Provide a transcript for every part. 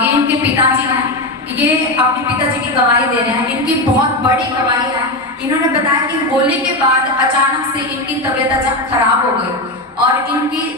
ये इनके पिताजी हैं, ये अपने पिताजी की गवाही दे रहे हैं। इनकी बहुत बड़ी गवाही है। इन्होंने बताया कि होली के बाद अचानक से इनकी तबीयत खराब हो गई और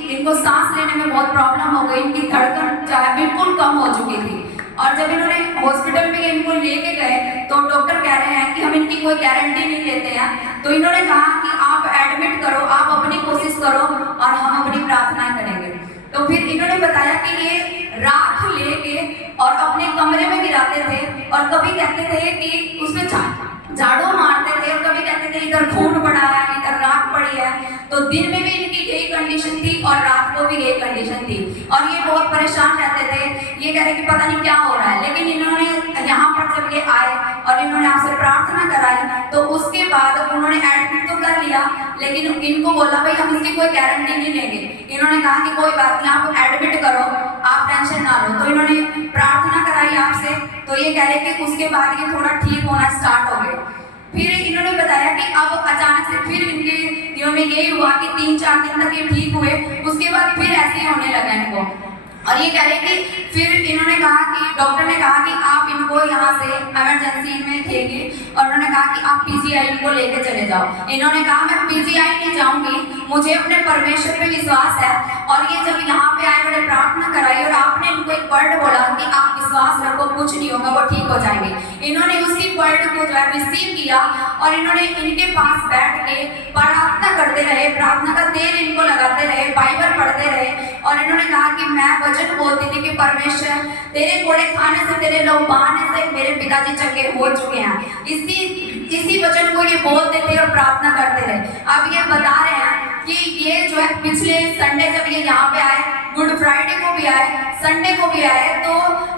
इनको सांस लेने में बहुत प्रॉब्लम हो गई। इनकी धड़कन चाहे बिल्कुल कम हो चुकी थी और जब इन्होंने हॉस्पिटल में इनको लेके गए तो डॉक्टर कह रहे हैं कि हम इनकी कोई गारंटी नहीं लेते हैं। तो इन्होंने कहा कि आप एडमिट करो, आप अपनी कोशिश करो और हम अपनी प्रार्थना करेंगे। तो फिर इन्होंने बताया कि ये राख लेके और अपने कमरे में गिराते थे और कभी कहते थे कि उसमें झाड़ू मारते थे और कभी कहते थे इधर खून पड़ा है, इधर राख पड़ी है। तो दिन में भी इनकी यही कंडीशन थी और रात को भी यही कंडीशन थी और ये बहुत परेशान रहते थे। ये कह रहे कि पता नहीं क्या हो रहा है। लेकिन इन्होंने यहाँ पर जब ये आए और इन्होंने आपसे प्रार्थना कराई तो उसके बाद उन्होंने एडमिट तो कर लिया, लेकिन इनको बोला भाई हम इसकी कोई गारंटी नहीं लेंगे। इन्होंने कहा कि कोई बात नहीं, आप एडमिट करो, आप टेंशन ना लो। तो इन्होंने प्रार्थना कराई आपसे, तो ये कह रहे कि उसके बाद ये थोड़ा ठीक होना स्टार्ट हो गए। फिर इन्होंने बताया कि अब अचानक से फिर इनके दिनों में यही हुआ कि 3-4 दिन तक ये ठीक हुए, उसके बाद फिर ऐसे ही होने लगा इनको। और ये कह रहे कि फिर इन्होंने कहा कि डॉक्टर ने कहा कि आप इनको यहाँ से इमरजेंसी में थे और उन्होंने कहा कि आप पीजीआई इनको लेके चले जाओ। इन्होंने कहा मैं पीजीआई नहीं जाऊंगी, मुझे अपने परमेश्वर पे विश्वास है। और ये जब यहाँ पे आए, उन्होंने प्रार्थना कराई और आपने इनको एक वर्ड बोला कि आप विश्वास रखो, कुछ नहीं होगा, वो ठीक हो जाएंगे। इन्होंने उसी वर्ड को जो है रिसीव किया और इन्होंने इनके पास बैठ के प्रार्थना करते रहे, प्रार्थना का तेल इनको लगाते रहे, बाइबल पढ़ते रहे। और इन्होंने कहा कि मैं वचन बोलती थी कि परमेश्वर तेरे कोड़े खाने से, तेरे लोग बहाने से मेरे पिताजी चंगे हो चुके हैं। इसी वचन को ये बोलते थे और प्रार्थना करते रहे। अब ये बता रहे हैं कि ये जो है पिछले संडे जब ये यहाँ पे आए, गुड फ्राइडे को भी आए, संडे को भी आए, तो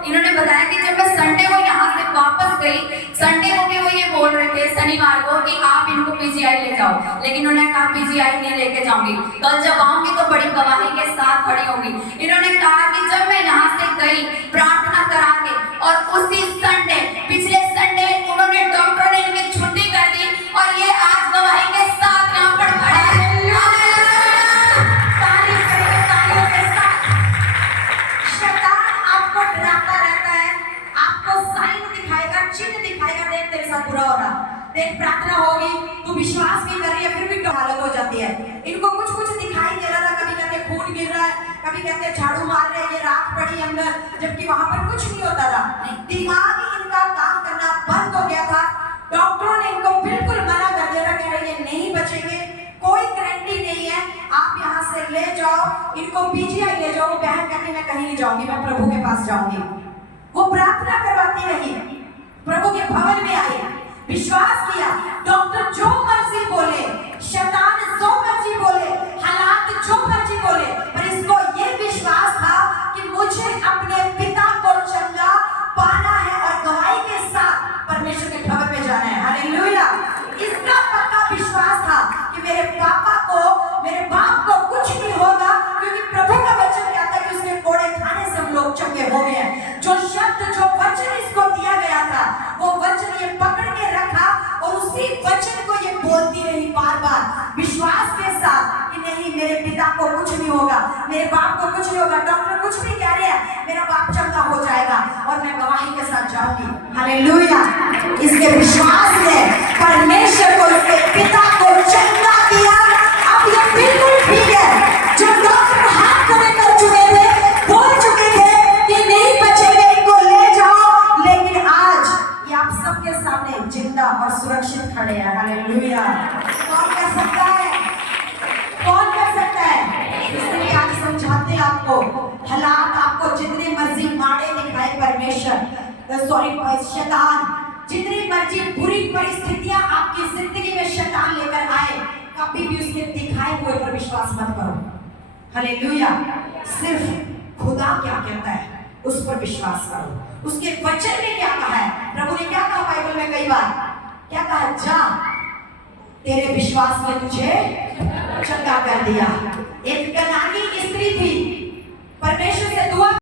इन्होंने बताया कि जब मैं संडे को यहाँ से वापस गई, संडे को भी वो ये बोल रहे थे शनिवार को कि आप इनको पीजीआई ले जाओ, लेकिन उन्होंने कहा पीजीआई नहीं लेके जाऊंगी, कल जब आऊंगी तो बड़ी गवाही के साथ खड़ी होंगी। इन्होंने कहा कि जब मैं यहाँ से गई प्रार्थना करा के और उसी संडे, पिछले संडे उन्होंने डॉक्टर ने इनकी छुट्टी कर दी और ये आज गवाही के साथ यहाँ पर खड़े हैं। आपको डराता रहता है, आपको साइन दिखाएगा, चिन्ह दिखाएगा, देख तेरे साथ बुरा हो रहा, देख प्रार्थना होगी, तू विश्वास भी कर रही है, फिर भी हालत हो जाती है। इनको कुछ दिखाई दे रहा था, कभी कहते खून गिर रहा है, कभी कहते झाड़ू मार रहे हैं, ये राख पड़ी अंदर, जबकि वहां पर कुछ नहीं होता था। दिमाग इनका काम करना बंद हो गया था। डॉक्टरों ने इनको बिल्कुल मना कर दिया, कह रहे ये नहीं बचेंगे, कोई गारंटी नहीं है, आप यहाँ से ले जाओ, इनको पीजीआई ले जाओ। वो बहन कहती मैं कहीं नहीं जाऊंगी, मैं प्रभु के पास जाऊंगी। वो प्रार्थना करवाती रही, प्रभु के भवन में आई, विश्वास किया, डॉक्टर जो मर्जी बोले, शैतान जो मर्जी बोले, हालात जो मर्जी बोले, पर इसको ये विश्वास था कि मुझे अपने पिता को चंगा पाना है और गवाही के साथ परमेश्वर के भवन में जाना है। हालेलुया। इसका पक्का विश्वास था कि मेरे पापा को, मेरे बाप को कुछ नहीं होगा, क्योंकि प्रभु का वचन कहता है कि उसके कोड़े खाने से हम लोग चंगे हो गए हैं। जो शब्द, जो वचन इसको दिया गया था, वो वचन ये पकड़ के रखा और उसी वचन को ये बोलती रही बार बार विश्वास के साथ कि नहीं, मेरे पिता को कुछ नहीं होगा, मेरे बाप को कुछ नहीं होगा, डॉक्टर कुछ भी कह रहे हैं, मेरा बाप चंगा हो जाएगा और मैं गवाही के साथ जाऊंगी। हालेलुया। इसके विश्वास ने परमेश्वर को, उसके पिता को चंगा किया। अब ये बिल्कुल ठीक है। जो डॉक्टर हाथ खड़े कर चुके थे, बोल चुके थे कि नहीं बचेंगे, इनको ले जाओ, लेकिन आज ये आप सबके सामने जिंदा और सुरक्षित खड़े हैं। हालेलुया। कौन कर सकता है? कौन कर सकता है? इसलिए आज समझाते हैं आपको, हालात आपको जितने मर्जी माड़े दिखाए परमेश्वर, शैतान, जितनी मर्जी बुरी परिस्थितियां आपकी जिंदगी में शैतान लेकर आए, कभी भी उसके दिखाए हुए पर विश्वास मत करो। हालेलुया। सिर्फ खुदा क्या कहता है उस पर विश्वास करो। उसके वचन में क्या कहा है, प्रभु ने क्या कहा बाइबल में कई बार, क्या कहा, जा तेरे विश्वास ने तुझे चंगा कर दिया। एक कनानी स्त्री थी, परमेश्वर से दुआ